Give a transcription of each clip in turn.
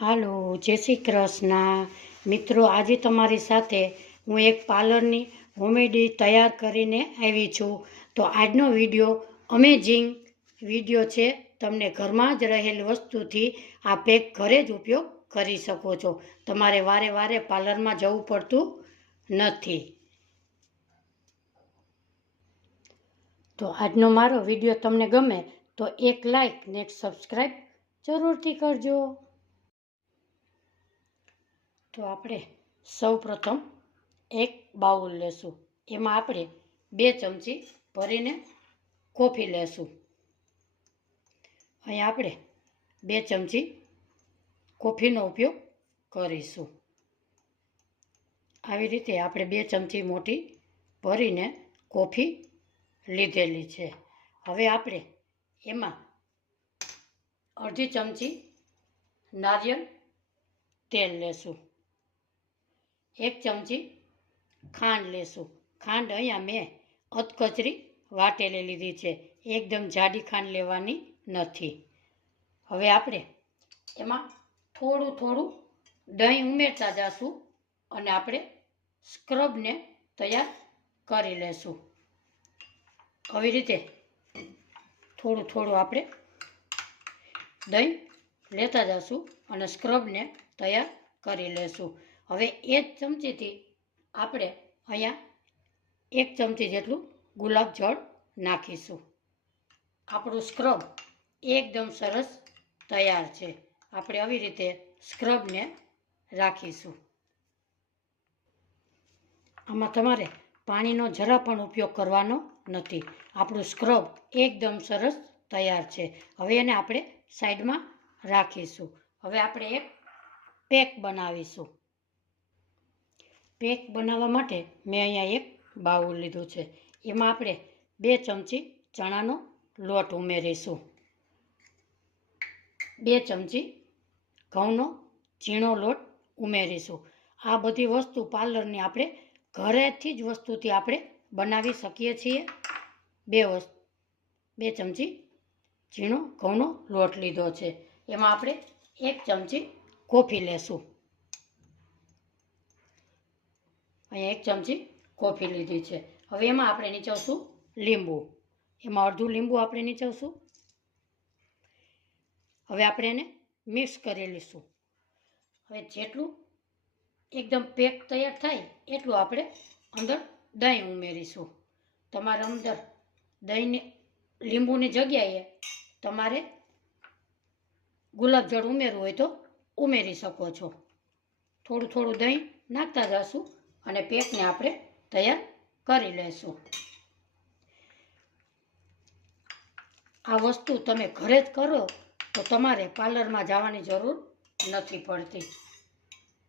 હાલો, જય શ્રી કૃષ્ણ. મિત્રો, આજે તમારી સાથે હું એક પાર્લરની હોમેડી તૈયાર કરીને આવી છું. તો આજનો વીડિયો અમેઝિંગ વીડિયો છે. તમને ઘરમાં જ રહેલ વસ્તુથી આ પેક ઘરે જ ઉપયોગ કરી શકો છો. તમારે વારે વારે પાર્લરમાં જવું પડતું નથી. તો આજનો મારો વીડિયો તમને ગમે તો એક લાઈક ને એક સબસ્ક્રાઈબ જરૂરથી કરજો. તો આપણે સૌ પ્રથમ એક બાઉલ લેશું. એમાં આપણે બે ચમચી ભરીને કોફી લેશું. અહીં આપણે બે ચમચી કોફીનો ઉપયોગ કરીશું. આવી રીતે આપણે બે ચમચી મોટી ભરીને કોફી લીધેલી છે. હવે આપણે એમાં અડધી ચમચી નારિયેળ તેલ લેશું. એક ચમચી ખાંડ લેશું. ખાંડ અહીંયા મેં અધકચરી વાટેલી લીધી છે. એકદમ જાડી ખાંડ લેવાની નથી. હવે આપણે એમાં થોડું થોડું દહીં ઉમેરતા જશું અને આપણે સ્ક્રબને તૈયાર કરી લેશું. આવી રીતે થોડું થોડું આપણે દહીં લેતા જશું અને સ્ક્રબને તૈયાર કરી લેશું. હવે એ જ ચમચીથી આપણે અહીંયા એક ચમચી જેટલું ગુલાબ જળ નાખીશું. આપણું સ્ક્રબ એકદમ સરસ તૈયાર છે. આપણે આવી રીતે સ્ક્રબને રાખીશું. આમાં તમારે પાણીનો જરા પણ ઉપયોગ કરવાનો નથી. આપણું સ્ક્રબ એકદમ સરસ તૈયાર છે. હવે એને આપણે સાઈડમાં રાખીશું. હવે આપણે એક પેક બનાવીશું. પેક બનાવવા માટે મેં અહીંયા એક બાઉલ લીધું છે. એમાં આપણે બે ચમચી ચણાનો લોટ ઉમેરીશું. બે ચમચી ઘઉંનો ઝીણો લોટ ઉમેરીશું. આ બધી વસ્તુ પાર્લરની આપણે ઘરેથી જ વસ્તુથી આપણે બનાવી શકીએ છીએ. બે વસ્તુ, બે ચમચી ઝીણો ઘઉંનો લોટ લીધો છે. એમાં આપણે એક ચમચી કોફી લેશું. અહીંયા એક ચમચી કોફી લીધી છે. હવે એમાં આપણે નીચવશું લીંબુ. એમાં અડધું લીંબુ આપણે નીચવશું. હવે આપણે એને મિક્સ કરી લઈશું. હવે જેટલું એકદમ પેક તૈયાર થાય એટલું આપણે અંદર દહીં ઉમેરીશું. તમારે અંદર દહીંને લીંબુની જગ્યાએ તમારે ગુલાબજળ ઉમેરવું હોય તો ઉમેરી શકો છો. થોડું થોડું દહીં નાખતા જશું. અને પેકને આપણે તૈયાર કરી લઈશું આ વસ્તુ તમે ઘરે જ કરો તો તમારે પાર્લરમાં જવાની જરૂર નથી પડતી.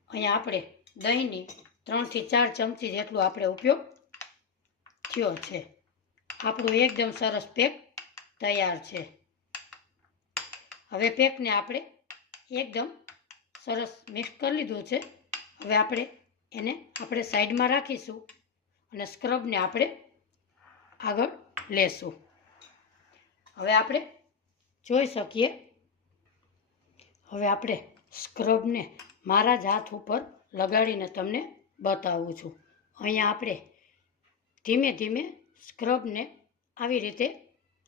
અહીંયા આપણે દહીંની ત્રણથી ચાર ચમચી જેટલો આપણે ઉપયોગ થયો છે. આપણું એકદમ સરસ પેક તૈયાર છે. હવે પેકને આપણે એકદમ સરસ મિક્સ કરી લીધું છે. હવે આપણે એને આપણે સાઈડમાં રાખીશું અને સ્ક્રબને આપણે આગળ લેશું. હવે આપણે જોઈ શકીએ. હવે આપણે સ્ક્રબને મારા જ હાથ ઉપર લગાડીને તમને બતાવું છું. અહીંયા આપણે ધીમે ધીમે સ્ક્રબને આવી રીતે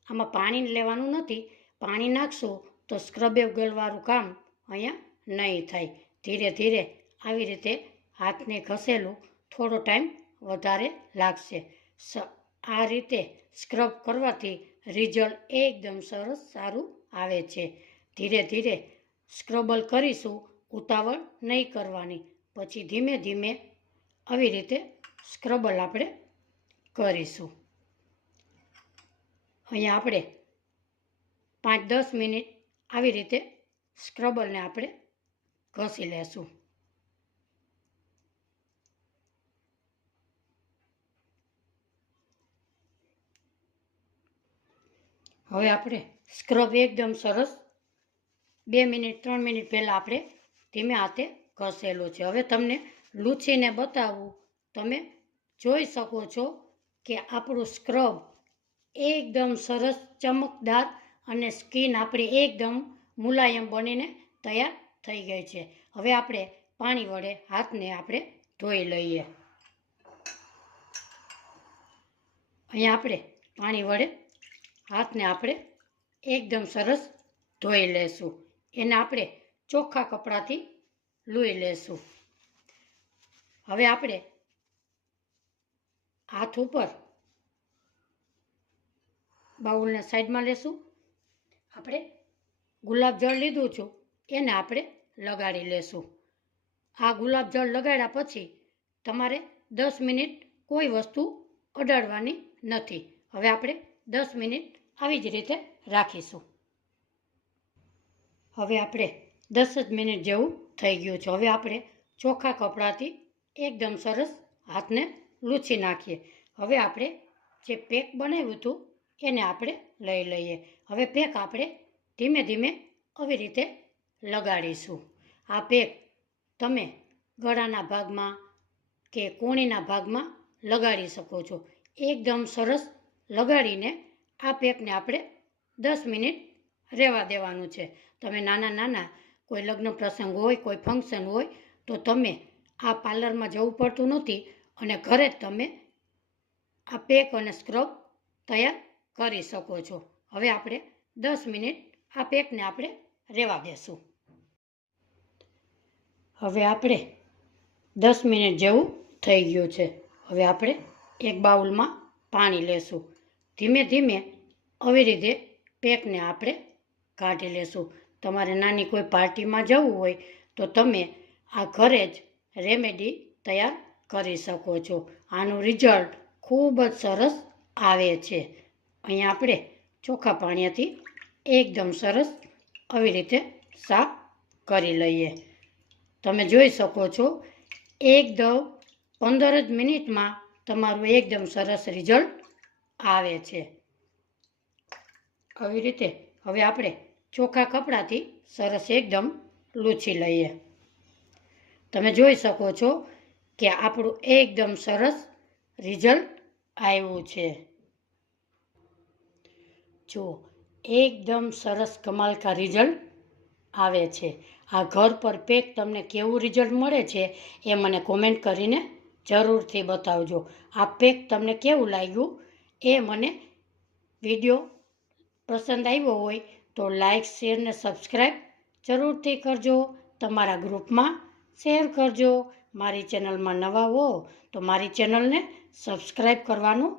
આમાં પાણી લેવાનું નથી. પાણી નાખશું તો સ્ક્રબે ગલવાળું કામ અહીંયા નહીં થાય. ધીરે ધીરે આવી રીતે હાથને ઘસેલું થોડો ટાઈમ વધારે લાગશે. આ રીતે સ્ક્રબ કરવાથી રિઝલ્ટ એકદમ સરસ સારું આવે છે. ધીરે ધીરે સ્ક્રબલ કરીશું, ઉતાવળ નહીં કરવાની. પછી ધીમે ધીમે આવી રીતે સ્ક્રબલ આપણે કરીશું. અહીંયા આપણે પાંચ દસ મિનિટ આવી રીતે સ્ક્રબલને આપણે ઘસી લેશું. હવે આપણે સ્ક્રબ એકદમ સરસ. બે મિનિટ, ત્રણ મિનિટ પહેલાં આપણે ધીમે હાથે ઘસેલો છે. હવે તમને લૂછીને બતાવું. તમે જોઈ શકો છો કે આપણું સ્ક્રબ એકદમ સરસ ચમકદાર અને સ્કિન આપણી એકદમ મુલાયમ બનીને તૈયાર થઈ ગઈ છે. હવે આપણે પાણી વડે હાથને આપણે ધોઈ લઈએ. અહીંયા આપણે પાણી વડે હાથને આપણે એકદમ સરસ ધોઈ લેશું. એને આપણે ચોખ્ખા કપડાથી લૂઈ લેશું. હવે આપણે હાથ ઉપર બાઉલને સાઈડમાં લેશું. આપણે ગુલાબ જળ લીધું છું, એને આપણે લગાડી લેશું. આ ગુલાબ જળ લગાડ્યા પછી તમારે દસ મિનિટ કોઈ વસ્તુ અડાડવાની નથી. હવે આપણે દસ મિનિટ આવી જ રીતે રાખીશું. હવે આપણે દસ જ મિનિટ જેવું થઈ ગયું છે. હવે આપણે ચોખ્ખા કપડાથી એકદમ સરસ હાથને લૂછી નાખીએ. હવે આપણે જે પેક બનાવ્યું હતું, એને આપણે લઈ લઈએ. હવે પેક આપણે ધીમે ધીમે આવી રીતે લગાડીશું. આ પેક તમે ગળાના ભાગમાં કે કોણીના ભાગમાં લગાડી શકો છો. એકદમ સરસ લગાડીને આ પેકને આપણે દસ મિનિટ રહેવા દેવાનું છે. તમે નાના નાના કોઈ લગ્ન પ્રસંગ હોય, કોઈ ફંક્શન હોય, તો તમે આ પાર્લરમાં જવું પડતું નથી અને ઘરે જ તમે આ પેક અને સ્ક્રબ તૈયાર કરી શકો છો. હવે આપણે દસ મિનિટ આ પેકને આપણે રહેવા દેશું. હવે આપણે દસ મિનિટ જેવું થઈ ગયું છે. હવે આપણે એક બાઉલમાં પાણી લેશું. ધીમે ધીમે આવી રીતે પેકને આપણે કાઢી લેશું. તમારે નાની કોઈ પાર્ટીમાં જવું હોય તો તમે આ ઘરે જ રેમેડી તૈયાર કરી શકો છો. આનું રિઝલ્ટ ખૂબ જ સરસ આવે છે. અહીંયા આપણે ચોખ્ખા પાણીથી એકદમ સરસ આવી રીતે સાફ કરી લઈએ. તમે જોઈ શકો છો, એકદમ પંદર જ મિનિટમાં તમારું એકદમ સરસ રિઝલ્ટ આવે છે. આવી રીતે હવે આપણે ચોખ્ખા કપડાથી સરસ એકદમ લૂછી લઈએ. તમે જોઈ શકો છો કે આપણું એકદમ સરસ રિઝલ્ટ આવ્યું છે. જો એકદમ સરસ કમાલકા રિઝલ્ટ આવે છે. આ ઘર પર પેક તમને કેવું રિઝલ્ટ મળે છે એ મને કોમેન્ટ કરીને જરૂરથી બતાવજો. આ પેક તમને કેવું લાગ્યું એ મને વીડિયો પસંદ આવ્યો હોય તો લાઈક, શેર ને સબસ્ક્રાઈબ જરૂરથી કરજો. તમારા ગ્રુપમાં શેર કરજો. મારી ચેનલમાં નવા હો તો મારી ચેનલને સબસ્ક્રાઈબ કરવાનું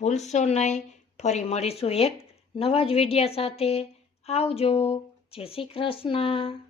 ભૂલશો નહીં. ફરી મળીશું એક નવા જ વિડીયા સાથે. આવજો. જય શ્રી કૃષ્ણ.